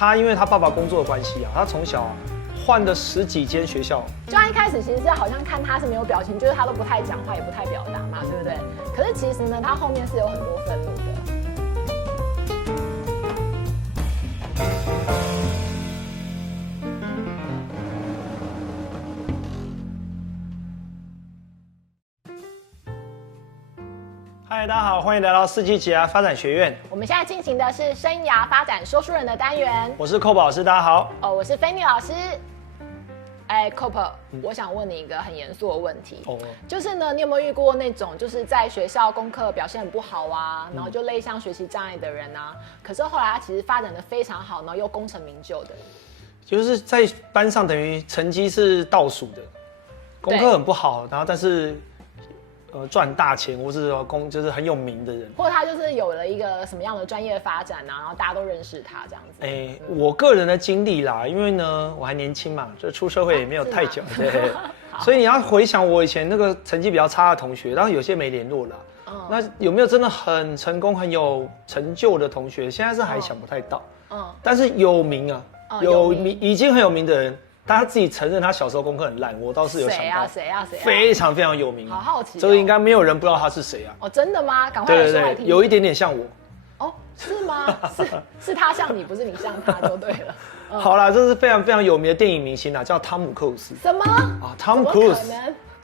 他因为他爸爸工作的关系啊，他从小换了10几间学校。就他一开始其实是好像看他是没有表情，就是他都不太讲话，也不太表达嘛，对不对？可是其实呢，他后面是有很多愤怒的。嗨，大家好，欢迎来到世纪职涯发展学院。我们现在进行的是生涯发展说书人的单元。我是寇宝老师，大家好。我是菲妮老师。Cooper，我想问你一个很严肃的问题。就是呢，你有没有遇过那种就是在学校功课表现很不好啊，然后就类像学习障碍的人啊，可是后来他其实发展的非常好，然后又功成名就的？就是在班上等于成绩是倒数的，功课很不好，然后但是赚大钱或是就是很有名的人，或者他就是有了一个什么样的专业发展啊，然后大家都认识他这样子。我个人的经历啦，因为呢我还年轻嘛，就出社会也没有太久，对，所以你要回想我以前那个成绩比较差的同学，然后有些没联络了。那有没有真的很成功、很有成就的同学？现在是还想不太到。但是有名啊，已经很有名的人。他自己承认他小时候功课很烂，我倒是有想到。谁啊？非常非常有名。好好奇。这个应该没有人不知道他是谁啊？真的吗？赶快来说来听。有一点点像我。是吗？是他像你，不是你像他就对了。好啦，这是非常非常有名的电影明星啊，叫汤姆·克鲁斯。什么汤姆·克鲁斯？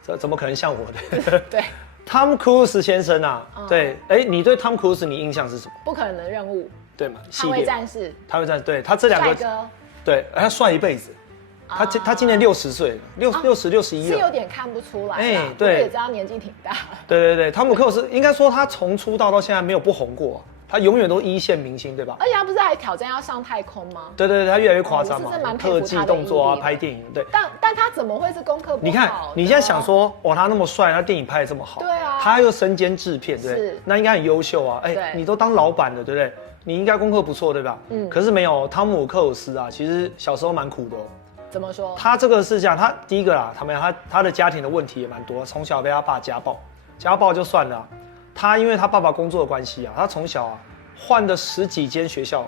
这怎么可能像我的？对。汤姆·克鲁斯先生啊，对，你对汤姆·克鲁斯你印象是什么？不可能的任务。对嘛？捍卫战士。捍卫战士，对他这两个。帅哥。对，他帅一辈子。他今年60岁了，60、61了，是有点看不出来。对，我也知道年纪挺大。对，汤姆·克鲁斯应该说他从出道到现在没有不红过，他永远都一线明星，对吧？而且他不是还挑战要上太空吗？对，他越来越夸张嘛，特技动作啊，拍电影，对。但他怎么会是功课不好？你看你现在想说，哇，他那么帅，他电影拍得这么好，对啊，他又身兼制片，对不对？那应该很优秀啊，你都当老板了，对不对？你应该功课不错，对吧？可是没有，汤姆·克鲁斯啊，其实小时候蛮苦的哦。怎么说？他这个是这样，他第一个啦，他的家庭的问题也蛮多，从小被他爸家暴就算了，他因为他爸爸工作的关系啊，他从小换了10几间学校，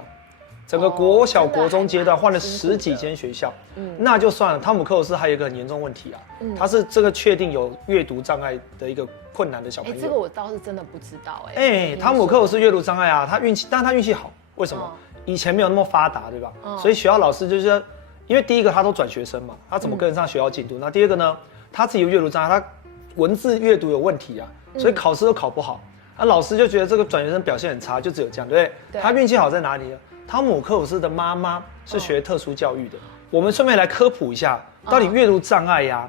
整个国小、国中阶段换了10几间学校，那就算了。汤姆·克鲁斯还有一个很严重问题啊，他是这个确定有阅读障碍的一个困难的小朋友。这个我倒是真的不知道汤姆·克鲁斯阅读障碍啊，但他运气好，为什么？以前没有那么发达，对吧？所以学校老师就是。因为第一个他都转学生嘛，他怎么跟得上学校进度？那第二个呢，他自己有阅读障碍，他文字阅读有问题啊，所以考试都考不好。老师就觉得这个转学生表现很差，就只有这样，对不对？他运气好在哪里呢？汤姆·克鲁斯的妈妈是学特殊教育的。我们顺便来科普一下，到底阅读障碍呀？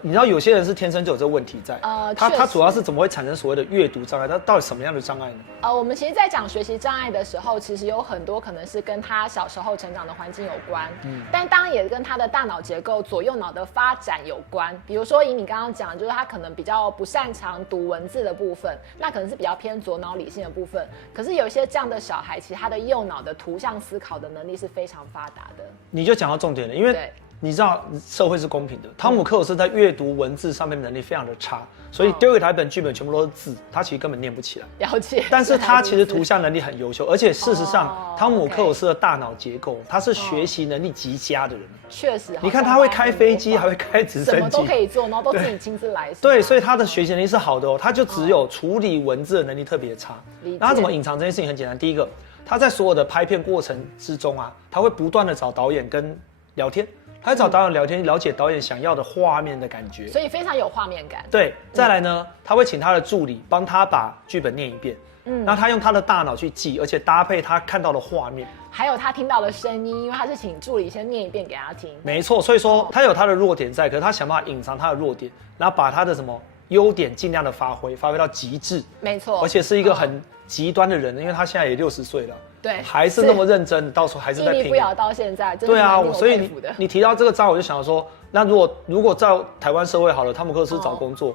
你知道有些人是天生就有这个问题在，他主要是怎么会产生所谓的阅读障碍？它到底什么样的障碍呢？我们其实，在讲学习障碍的时候，其实有很多可能是跟他小时候成长的环境有关，但当然也跟他的大脑结构、左右脑的发展有关。比如说，以你刚刚讲，就是他可能比较不擅长读文字的部分，那可能是比较偏左脑理性的部分。可是有些这样的小孩，其实他的右脑的图像思考的能力是非常发达的。你就讲到重点了，因为你知道社会是公平的，汤姆·克鲁斯在阅读文字上面的能力非常的差，所以丢给他一本剧本全部都是字，他其实根本念不起来。了解。但是他其实图像能力很优秀，而且事实上，汤姆·克鲁斯的大脑结构，他是学习能力极佳的人。确实。你看他会开飞机，还会开直升机，什么都可以做，然后都自己亲自来。对，所以他的学习能力是好的哦，他就只有处理文字的能力特别差。那他怎么隐藏这件事情？很简单，第一个，他在所有的拍片过程之中啊，他会不断的找导演跟聊天。他找导演聊天，了解导演想要的画面的感觉，所以非常有画面感。对，再来呢，他会请他的助理帮他把剧本念一遍，那他用他的大脑去记，而且搭配他看到的画面，还有他听到的声音，因为他是请助理先念一遍给他听。没错，所以说他有他的弱点在，可是他想办法隐藏他的弱点，然后把他的什么优点尽量的发挥到极致。没错，而且是一个很极端的人，因为他现在也60岁了。对，还是那么认真，到时候还是在拼。屹立不摇到现在，对啊，所以你提到这个章，我就想说，那如果在台湾社会好了，汤姆·克鲁斯找工作，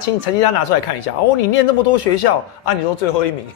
请成绩单拿出来看一下，你念那么多学校啊，你都最后一名，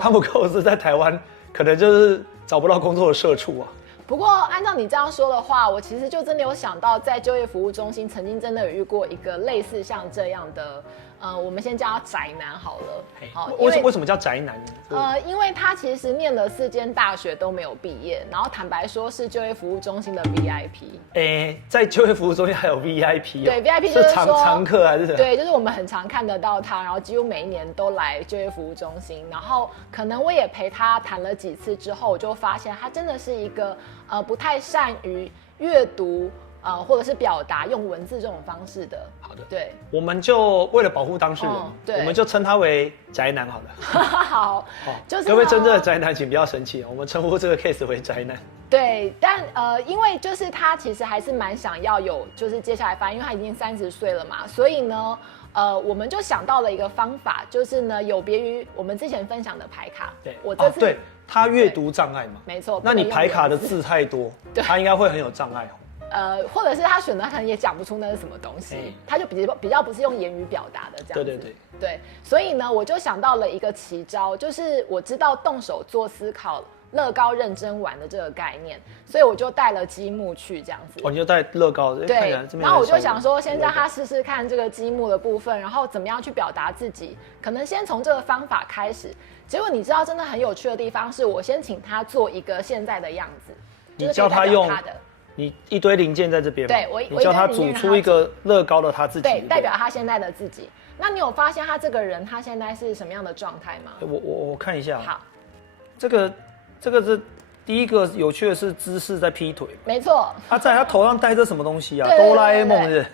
汤姆·克鲁斯在台湾可能就是找不到工作的社畜啊。不过按照你这样说的话，我其实就真的有想到，在就业服务中心曾经真的有遇过一个类似像这样的我们先叫他宅男好了。好，为什么叫宅男呢？因为他其实念了4间大学都没有毕业，然后坦白说是就业服务中心的 VIP。在就业服务中心还有 VIP 对 VIP 就是说常客还是什么？对，就是我们很常看得到他，然后几乎每一年都来就业服务中心，然后可能我也陪他谈了几次之后，我就发现他真的是一个不太善于阅读。或者是表达用文字这种方式的。好的，对，我们就为了保护当事人，对，我们就称他为宅男好了。好，就是各位真正的宅男，请不要生气，我们称呼这个 case 为宅男。对，但因为就是他其实还是蛮想要有，就是接下来发展，因为他已经30岁了嘛，所以呢，我们就想到了一个方法，就是呢，有别于我们之前分享的牌卡。对，我这次对他阅读障碍嘛，没错。那你牌卡的字太多，他应该会很有障碍哦。或者是他选的可能也讲不出那是什么东西，他就比较不是用言语表达的这样子。对，所以呢，我就想到了一个奇招，就是我知道动手做思考、乐高认真玩的这个概念，所以我就带了积木去这样子。你就带乐高的。对，然后我就想说，先让他试试看这个积木的部分，然后怎么样去表达自己，可能先从这个方法开始。结果你知道，真的很有趣的地方是我先请他做一个现在的样子，你教他用他的。你一堆零件在这边，对，你叫他组出一个乐高的他自己，对，代表他现在的自己。那你有发现他这个人他现在是什么样的状态吗？我看一下。好，这个是第一个有趣的是姿势在劈腿，没错。他在他头上戴着什么东西啊？哆啦 A 梦是？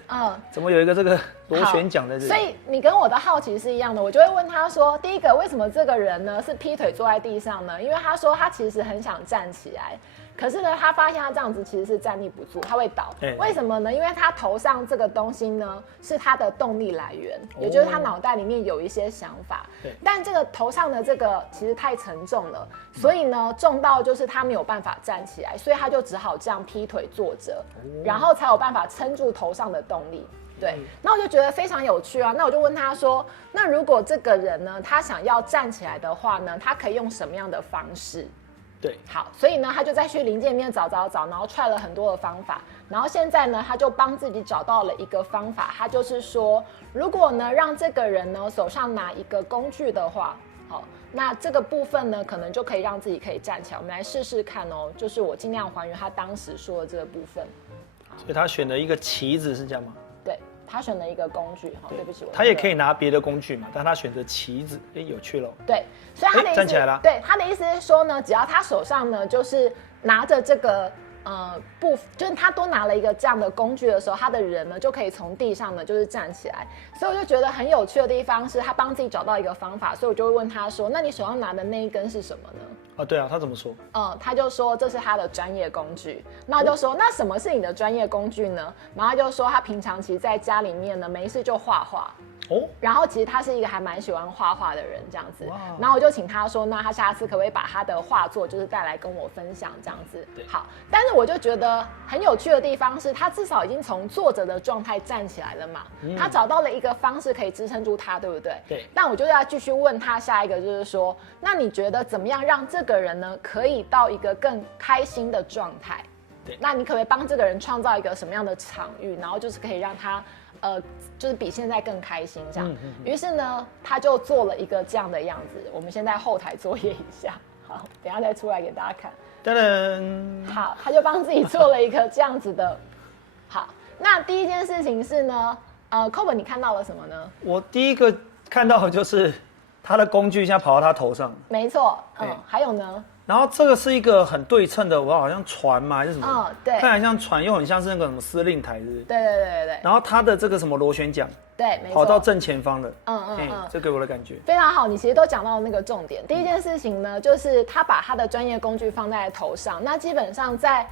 怎么有一个这个螺旋桨在这里？所以你跟我的好奇是一样的，我就会问他说：第一个，为什么这个人呢是劈腿坐在地上呢？因为他说他其实很想站起来。可是呢，他发现他这样子其实是站立不住，他会倒。为什么呢？因为他头上这个东西呢，是他的动力来源，也就是他脑袋里面有一些想法。但这个头上的这个其实太沉重了，所以呢，重到就是他没有办法站起来，所以他就只好这样劈腿坐着，然后才有办法撑住头上的动力。对，那我就觉得非常有趣啊。那我就问他说，那如果这个人呢，他想要站起来的话呢，他可以用什么样的方式？对，好，所以呢，他就在去零件里面找，然后try了很多的方法，然后现在呢，他就帮自己找到了一个方法，他就是说，如果呢让这个人呢手上拿一个工具的话，好，那这个部分呢可能就可以让自己可以站起来。我们来试试看哦，就是我尽量还原他当时说的这个部分。所以他选了一个旗子是这样吗？对。他选了一个工具，对不起，他也可以拿别的工具嘛，但他选择旗子，有趣了。对，所以他的意思，站起来了。对，他的意思是说呢，只要他手上呢就是拿着这个就是他多拿了一个这样的工具的时候，他的人呢就可以从地上呢就是站起来。所以我就觉得很有趣的地方是他帮自己找到一个方法，所以我就会问他说：“那你手上拿的那一根是什么呢？”对啊，他怎么说？他就说这是他的专业工具。那我就说那什么是你的专业工具呢？然后他就说他平常其实在家里面呢没事就画画。然后其实他是一个还蛮喜欢画画的人，这样子。然后我就请他说，那他下次可不可以把他的画作就是带来跟我分享这样子？好。但是我就觉得很有趣的地方是，他至少已经从坐着的状态站起来了嘛，他找到了一个方式可以支撑住他，对不对？对。但我就要继续问他下一个，就是说，那你觉得怎么样让这个人呢可以到一个更开心的状态？对。那你可不可以帮这个人创造一个什么样的场域，然后就是可以让他就是比现在更开心这样。于是呢，他就做了一个这样的样子。我们先在后台作业一下，好，等一下再出来给大家看。噔噔。好，他就帮自己做了一个这样子的。好，那第一件事情是呢，Kobe 你看到了什么呢？我第一个看到的就是他的工具现在跑到他头上。没错，还有呢？然后这个是一个很对称的，我好像船嘛还是什么？对，看起来像船，又很像是那个什么司令台，是不是？对。然后它的这个什么螺旋桨，对，没错，跑到正前方了。这给我的感觉非常好。你其实都讲到了那个重点。第一件事情呢，就是他把他的专业工具放在头上。那基本上在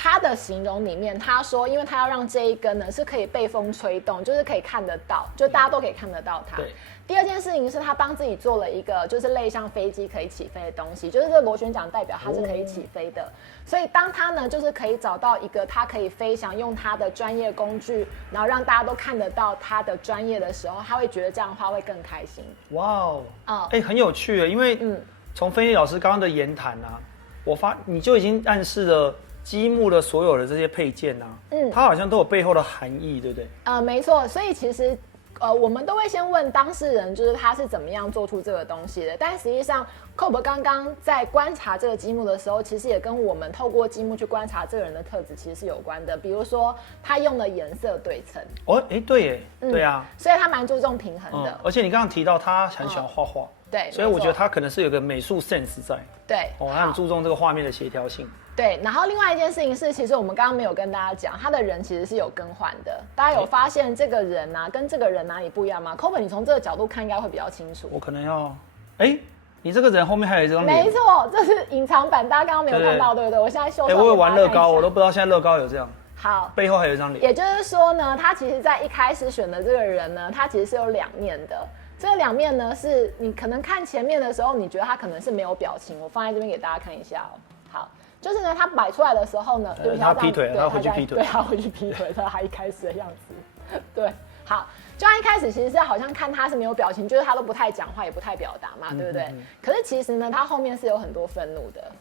他的形容里面，他说，因为他要让这一根呢是可以被风吹动，就是可以看得到，就大家都可以看得到它。对。第二件事情是他帮自己做了一个就是类像飞机可以起飞的东西，就是这个螺旋桨代表它是可以起飞的。所以当他呢就是可以找到一个他可以飞翔，用他的专业工具，然后让大家都看得到他的专业的时候，他会觉得这样的话会更开心。哇哦，很有趣耶，因为从菲利老师刚刚的言谈啊，你就已经暗示了积木的所有的这些配件啊，它好像都有背后的含义，对不对？没错。所以其实我们都会先问当事人，就是他是怎么样做出这个东西的。但实际上 ，Cob 刚刚在观察这个积木的时候，其实也跟我们透过积木去观察这个人的特质其实是有关的。比如说，他用了颜色对称。哦，对耶，对啊，所以他蛮注重平衡的。而且你刚刚提到他很喜欢画画，对，所以我觉得他可能是有个美术 sense 在。对，他很注重这个画面的协调性。对，然后另外一件事情是，其实我们刚刚没有跟大家讲，他的人其实是有更换的。大家有发现这个人啊，跟这个人哪里不一样吗 ？Cob， 你从这个角度看应该会比较清楚。我可能要，你这个人后面还有一张脸。没错，这是隐藏版，大家刚刚没有看到，对不对？我现在秀出来。我有玩乐高，我都不知道现在乐高有这样。好，背后还有一张脸。也就是说呢，他其实在一开始选的这个人呢，他其实是有两面的。这两面呢，是你可能看前面的时候，你觉得他可能是没有表情。我放在这边给大家看一下哦。好。就是呢，他摆出来的时候呢，他劈腿了，他回去劈腿，对，他回去劈腿，这是他一开始的样子。对，好，就他一开始其实是好像看他是没有表情，就是他都不太讲话，也不太表达嘛，对不对？可是其实呢，他后面是有很多愤怒的，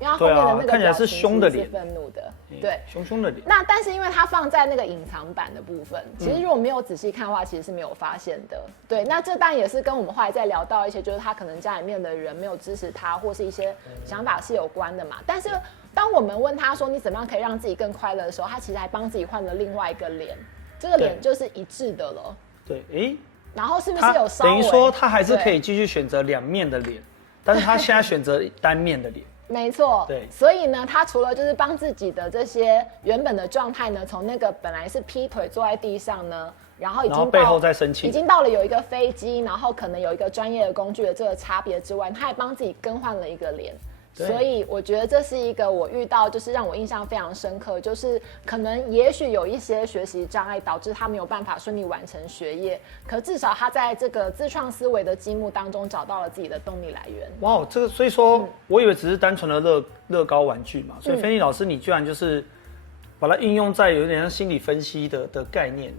因为他后面的那个看起来是凶的脸，是愤怒的，对，凶的脸。那但是因为他放在那个隐藏版的部分，其实如果没有仔细看的话，其实是没有发现的。对，那这当然也是跟我们后来再聊到一些，就是他可能家里面的人没有支持他，或是一些想法是有关的嘛。但是当我们问他说你怎么样可以让自己更快乐的时候，他其实还帮自己换了另外一个脸，这个脸就是一致的了。对，然后是不是有稍微等于说他还是可以继续选择两面的脸，但是他现在选择单面的脸。没错，对，所以呢，他除了就是帮自己的这些原本的状态呢，从那个本来是劈腿坐在地上呢，然后背后在生气，已经到了有一个飞机，然后可能有一个专业的工具的这个差别之外，他还帮自己更换了一个脸。所以我觉得这是一个我遇到就是让我印象非常深刻，就是可能也许有一些学习障碍导致他没有办法顺利完成学业，可至少他在这个自创思维的积木当中找到了自己的动力来源。哇，这个所以说，我以为只是单纯的乐高玩具嘛，所以菲尼老师你居然就是把它应用在有点像心理分析的概念。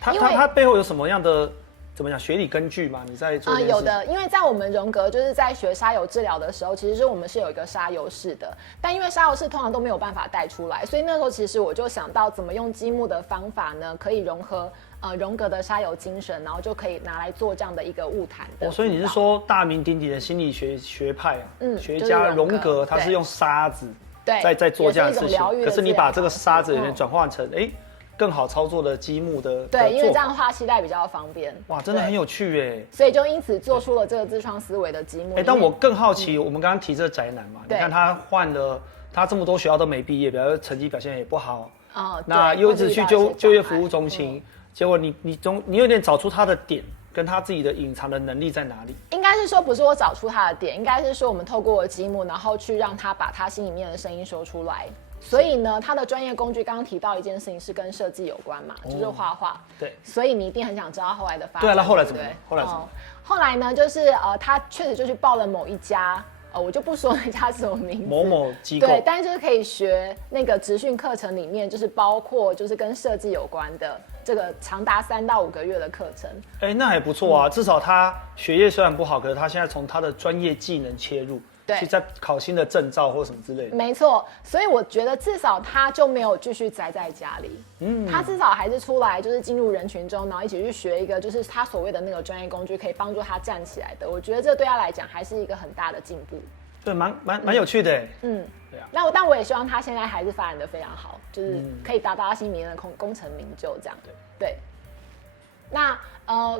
它背后有什么样的？怎么讲？学理根据嘛？你在做有的，因为在我们荣格就是在学沙游治疗的时候，其实我们是有一个沙游式的，但因为沙游式通常都没有办法带出来，所以那时候其实我就想到怎么用积木的方法呢，可以融合荣格的沙游精神，然后就可以拿来做这样的一个物谈的。所以你是说大名鼎鼎的心理学派学家荣格，他是用沙子在做这样的事情，可是你把这个沙子转换成更好操作的积木的对，因为这样画期待比较方便。哇，真的很有趣耶！所以就因此做出了这个自创思维的积木。但我更好奇，我们刚刚提这个宅男嘛，你看他换了，他这么多学校都没毕业，表示成绩表现也不好。那又一直去就业服务中心，结果你有点找出他的点，跟他自己的隐藏的能力在哪里？应该是说不是我找出他的点，应该是说我们透过积木，然后去让他把他心里面的声音说出来。所以呢，他的专业工具刚刚提到一件事情是跟设计有关嘛，就是画画。对。所以你一定很想知道后来的发展。对啊，那后来怎么？后来怎么？后来呢，就是他确实就去报了某一家，我就不说那家是什么名字。某机构。对，但是就是可以学那个职训课程里面，就是包括就是跟设计有关的这个长达3到5个月的课程。那还不错啊，至少他学业虽然不好，可是他现在从他的专业技能切入。去再考新的证照或什么之类的。没错，所以我觉得至少他就没有继续宅在家里，他至少还是出来，就是进入人群中，然后一起去学一个，就是他所谓的那个专业工具，可以帮助他站起来的。我觉得这对他来讲还是一个很大的进步。对，蛮有趣的。对啊。但我也希望他现在还是发展的非常好，就是可以达到他心里面的功成名就这样。对。那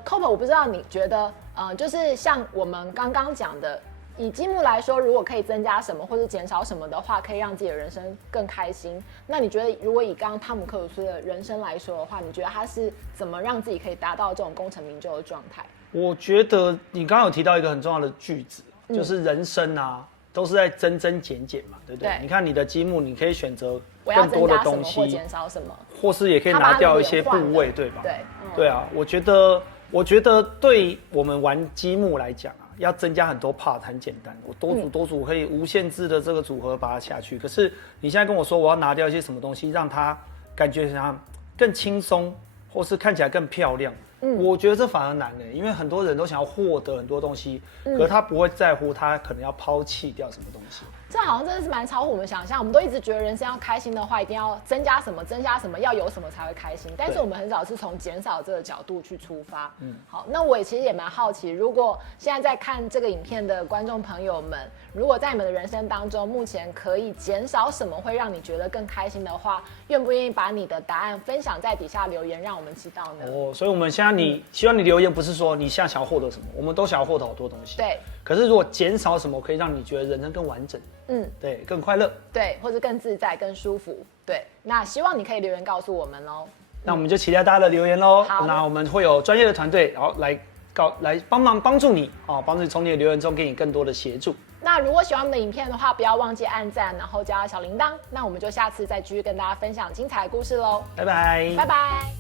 Cob， 我不知道你觉得就是像我们刚刚讲的。以积木来说，如果可以增加什么或是减少什么的话，可以让自己的人生更开心。那你觉得，如果以刚刚汤姆克鲁斯的人生来说的话，你觉得他是怎么让自己可以达到这种功成名就的状态？我觉得你刚刚有提到一个很重要的句子，就是人生啊，都是在增增减减嘛，对不对？你看你的积木，你可以选择更多的东西，或减少什么，或是也可以拿掉一些部位，对吧？对啊，我觉得对我们玩积木来讲啊。要增加很多 part 很简单，我多组可以无限制的这个组合把它下去。可是你现在跟我说我要拿掉一些什么东西，让它感觉上更轻松，或是看起来更漂亮，我觉得这反而难呢，因为很多人都想要获得很多东西，可是他不会在乎他可能要抛弃掉什么东西。这好像真的是蛮超乎我们想象。我们都一直觉得人生要开心的话，一定要增加什么，要有什么才会开心。但是我们很少是从减少这个角度去出发。好，那我其实也蛮好奇，如果现在在看这个影片的观众朋友们，如果在你们的人生当中，目前可以减少什么会让你觉得更开心的话，愿不愿意把你的答案分享在底下留言，让我们知道呢？所以我们现在希望你留言，不是说你现在想要获得什么，我们都想要获得好多东西。对。可是如果减少什么，可以让你觉得人生更完整，对，更快乐，对，或者更自在、更舒服，对。那希望你可以留言告诉我们喽。那我们就期待大家的留言喽。那我们会有专业的团队，然后来帮助你帮助你从你的留言中给你更多的协助。那如果喜欢我们的影片的话，不要忘记按赞，然后加小铃铛。那我们就下次再继续跟大家分享精彩的故事喽。拜拜，拜拜。